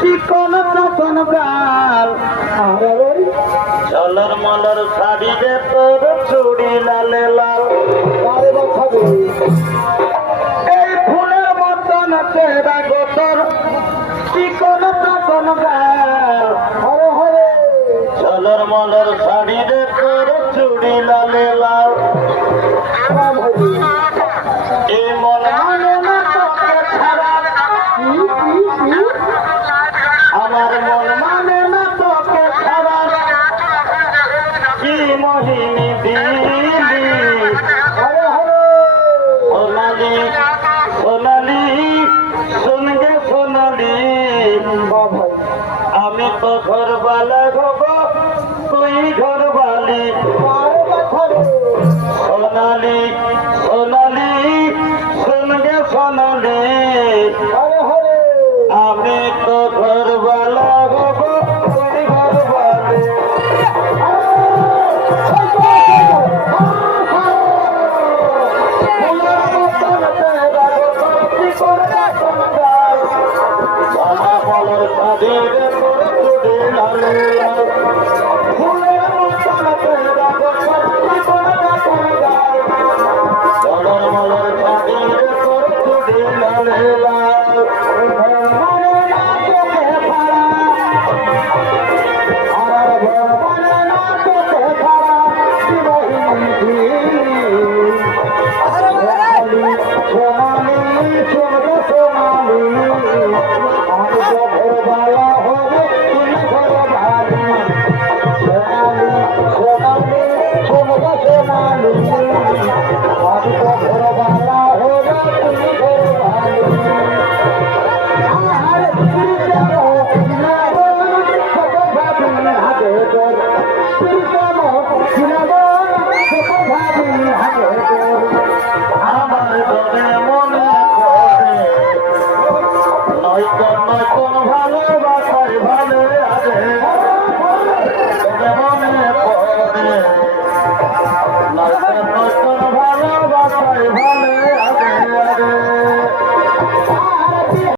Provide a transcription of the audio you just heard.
চিকন চকন গাল চলর মলর শাড়ি রে তোর চুড়ি লালে লাল এই ফুলের মতন চেহারা গোতর চিকন চকন গাল চলর মলর শাড়ি রে তোর চুড়ি লালে লাল এই মন মানে না তোকে ছাড়া আমার মন মানে না তোকে ছাড়া কি মোহিনী দিলি সোনালি সোনালি শুনগে সোনালি আমি তো ঘরবালা হব তুই ঘরবালি সোনালি সোনালি শুনগে সোনালি আমি তো ঘরবালা হব তুই ঘরবালি ভালোবাসায় ভালো